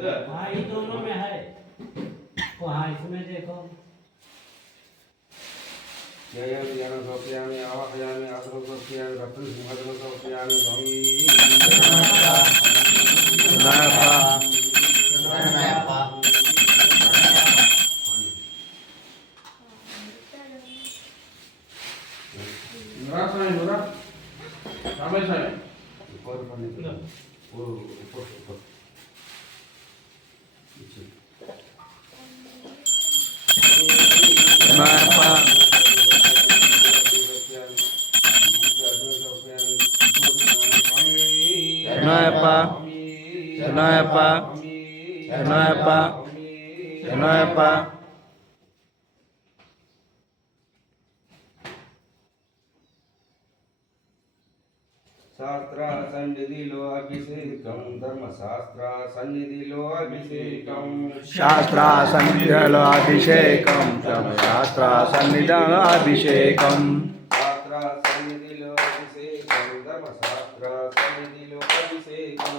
हाँ ये दोनों में है। तो हाँ इसमें देखो। जयामियान सोप्यामि आवाहयामि आसोप्यामि रत्न सिंहदन सोप्यामि स्वामी चंद्रनापा चंद्रनापा नरासाय नरा। रामेशाय ऊपर ऊपर ऊपर। శరణయ్యప్ప. శరణయ్యప్ప. శరణయ్యప్ప. శరణయ్యప్ప. శాస్త్ర సన్నిధిలో అభిషేకం ధర్మశాస్త్ర సన్నిధిలో అభిషేకం శాస్త్ర సన్నిధిలో అభిషేకం శాస్త్ర సన్నిధిలో అభిషేకం శాస్త్ర సన్నిధిలో అభిషేకం ధర్మశాస్త్ర సన్నిధిలో అభిషేకం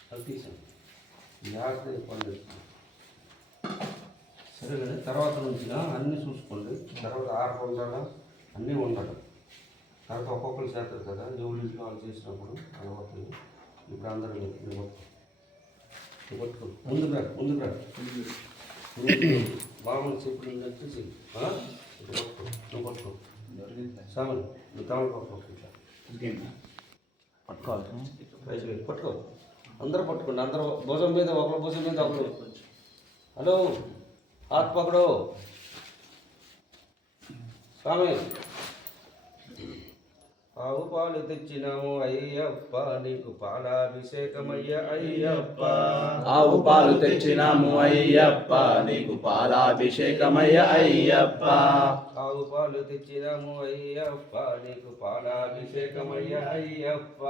అది తీసాం జాగ్రత్త పండు సరే కదా? తర్వాత నుంచి అన్నీ చూసుకోండి. తర్వాత ఆరు పొందాలా అన్నీ ఉండడం తర్వాత ఒక్కొక్కరు చేస్తారు కదా? ఎవరి ఇంట్లో వాళ్ళు చేసినప్పుడు అలవాటు ఇప్పుడు అందరూ పట్టుకో. ముందుకు రా ముందుకు రా బాగుంది చెప్పు నేను? ఇప్పుడు పట్టుకో నువ్వు పట్టుకో సామన్ నువ్వు తమలు పట్టుకో ఇట్లా పైకి వెళ్ళి పట్టుకో. అందరూ పట్టుకోండి. అందరూ భుజం మీద ఒకరు భుజం మీద ఒకరు. హలో హాత్ పకడో. స్వామి. ఆవు పాలు తెచ్చినాము అయ్యప్ప నీకు పాలాభిషేకమయ్య అయ్యప్ప. ఆవు పాలు తెచ్చినాము అయ్యప్ప నీకు పాలాభిషేకమయ్య అయ్యప్ప. ఆవు పాలు తెచ్చినాము అయ్యప్ప నీకు పాలాభిషేకమయ్య అయ్యప్ప.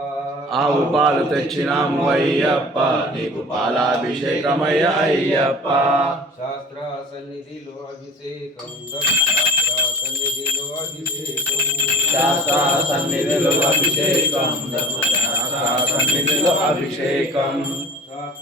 ఆవు పాలు తెచ్చినాము అయ్యప్ప నీకు పాలాభిషేకమయ్య అయ్యప్ప. శాస్త్ర సన్నిధిలో అభిషేకం శాస్త్ర సన్నిధిలో అభిషేకం. శాస్త్ర సన్నిధిలో అభిషేకం సన్నిధిలో అభిషేకం.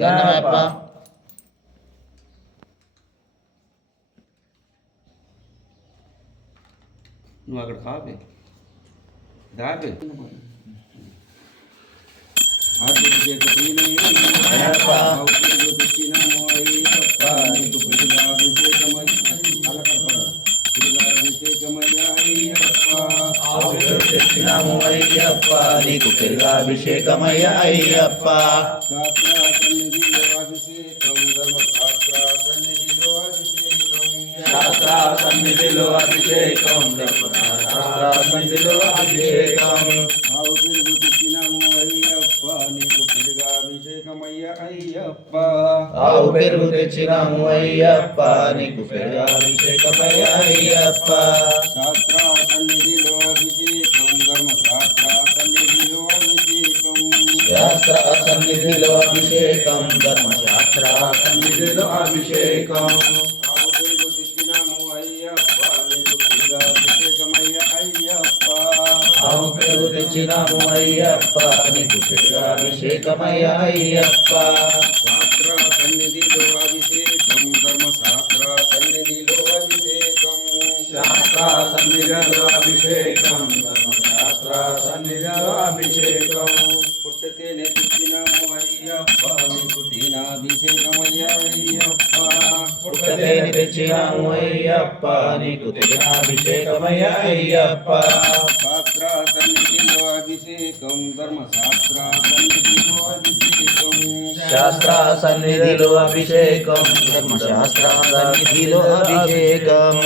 శరణమయ్యప్ప. నువ్వు అక్కడ కాపే దాపే తెచ్చినాము అయ్యప్ప నీకు పెరుగాభిషేకమయ్య అయ్యప్ప శాస్త్ర సన్నిధిలో అభిషేకం. ధర్మశాస్త్ర సన్నిధిలో అభిషేకం. ఆవు పెరుగు తెచ్చినాము అయ్యప్ప నీకు పెరుగాభిషేకమయ్య అయ్యప్ప. ఆవు పెరుగు తెచ్చినాము అయ్యప్ప నీకు పెరుగాభిషేకమయ్య అయ్యప్ప. శాస్త్ర సన్నిధిలో అభిషేకం ధర్మశాస్త్ర సన్నిధిలో అభిషేకం. శాస్త్ర సన్నిధిలో అభిషేకం ధర్మశాస్త్ర సన్నిధిలో అభిషేకం. ఆవుకలు తెచ్చినాము అయ్యప్ప నీకు అయ్యప్ప శాస్త్ర సన్నిధిలో అభిషేకం ధర్మశాస్త్ర సన్నిధిలో అభిషేకం. శాస్త్ర సన్నిధిలో అభిషేకం ధర్మశాస్త్ర సన్నిధిలో అభిషేకం పుట్టతేనే పుట్టినాము అయ్యప్ప నీకు దీనాభిషేకమయ్యా అయ్యప్ప. పుట్టతేనే తెచ్చినాము అయ్యప్ప నీకు దీనాభిషేకమయ్యా అయ్యప్ప. शास्त्रासन्निधिलो अभिषेकं धर्मशास्त्रासन्निधिलो अभिषेकम् शास्त्रासन्निधिलो अभिषेकम् धर्मशास्त्रासन्निधिलो अभिषेकम्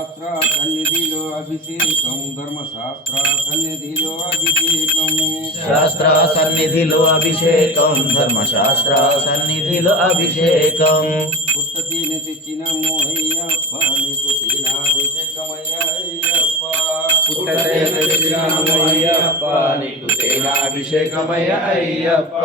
ధర్మశాస్త్ర సన్నిధిలో అభిషేకం శాస్త్ర సన్నిధిలో అభిషేకం ధర్మశాస్త్ర సన్నిధిలో అభిషేకం శాస్త్ర సన్నిధిలో అభిషేకం ధర్మశాస్త్ర సన్నిధిలో అభిషేకం పుట్టతీని తెచ్చినాము అయ్యప్ప నీకు తేనాభిషేకమయ్యా అయ్యప్ప పుట్టతేన తెచ్చినాము అయ్యప్ప నీకు తేనాభిషేకమయ్య అయ్యప్ప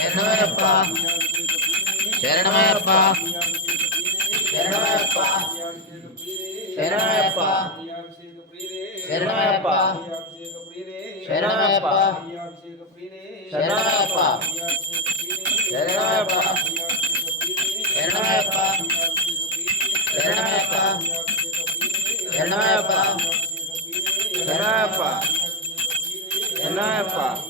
శరణమయ్యప్ప శరణమయ్యప్ప శరణమయ్యప్ప శరణమయ్యప్ప శరణమయ్యప్ప శరణమయ్యప్ప శరణమయ్యప్ప శరణమయ్యప్ప శరణమయ్యప్ప శరణమయ్యప్ప శరణమయ్యప్ప శరణమయ్యప్ప శరణయ్యప్ప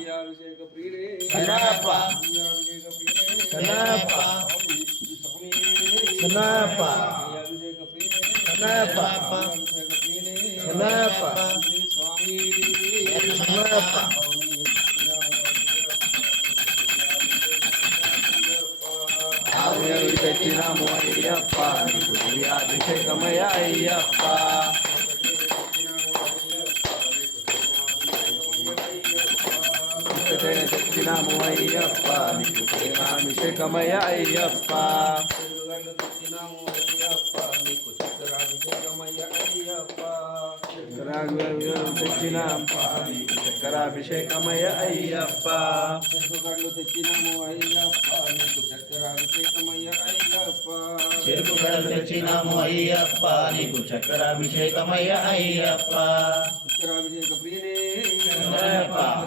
Kenapa? Kenapa? Kenapa? Kenapa? Kenapa? Kenapa? Kenapa? Kenapa? Kenapa? Kenapa? Kenapa? Kenapa? Kenapa? Kenapa? Kenapa? Ayyappa తెచ్చినాము అయ్యప్ప నీకు అయ్యప్ప తెచ్చినాము అయ్యప్ప నీకు అభిషేకమయ్య అయ్యప్ప చక్రాభిషేకం తెచ్చినాం నీకు చక్రాభిషేకమయ్య అయ్యప్ప చెట్టుగడ్లు తెచ్చినాము అయ్యప్ప నీకు చక్కెరాభిషేకమయ్య అయ్యప్ప చెరుకు గడలు తెచ్చినాము అయ్యప్ప నీకు చక్రాభిషేకమయ్య అయ్యప్ప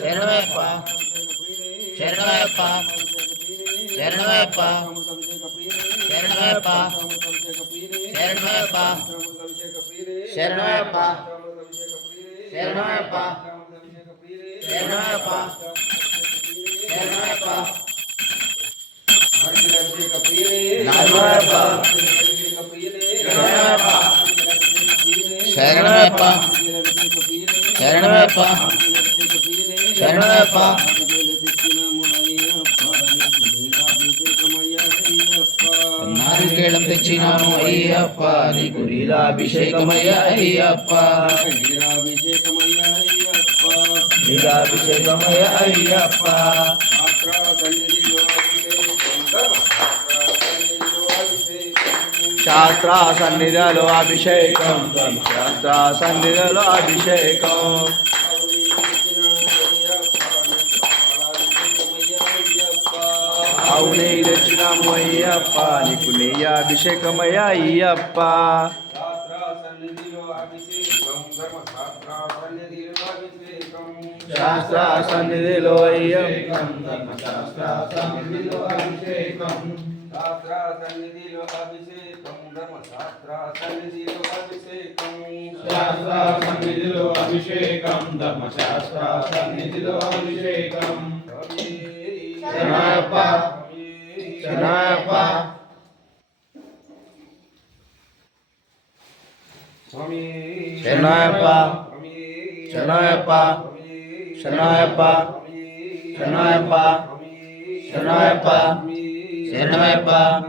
శరణమయ్యప్ప శరణమయ్యప్ప శరణమయ్యప్ప శరణమయ్యప్ప శరణమయ్యప్ప శరణమయ్యప్ప శరణమయ్యప్ప శరణమయ్యప్ప శరణమయ్యప్ప శరణమయ్యప్ప శరణమయ్యప్ప శరణమయ్యప్ప శరణమయ్యప్ప నారికేళం తెచ్చినాము అయ్యప్ప. నీకు లీలాభిషేకమయ్య అయ్యప్ప. లీలాభిషేకమయ్య అయ్యప్ప. శాస్త్ర సన్నిధిలో అభిషేకం. శాస్త్ర సన్నిధిలో అభిషేకం. తెచ్చినాము అయ్యప్ప నీకు నెయ్యి అభిషేకమయ్యా అయ్యప్ప. శాస్త్ర సన్నిధిలో అభిషేకం. శాస్త్ర సన్నిధిలో అభిషేకం శాస్త్ర సన్నిధిలో అభిషేకం. ధర్మశాస్త్ర సన్నిధిలో అభిషేకం శాస్త్ర సన్నిధిలో అభిషేకం. ధర్మశాస్త్ర సన్నిధిలో అభిషేకం ಶರಣಪ್ಪ ಸ್ವಾಮಿ ಶರಣಪ್ಪ ಶರಣಪ್ಪ ಶರಣಪ್ಪ ಶರಣಪ್ಪ ಶರಣಪ್ಪ ಶರಣಪ್ಪ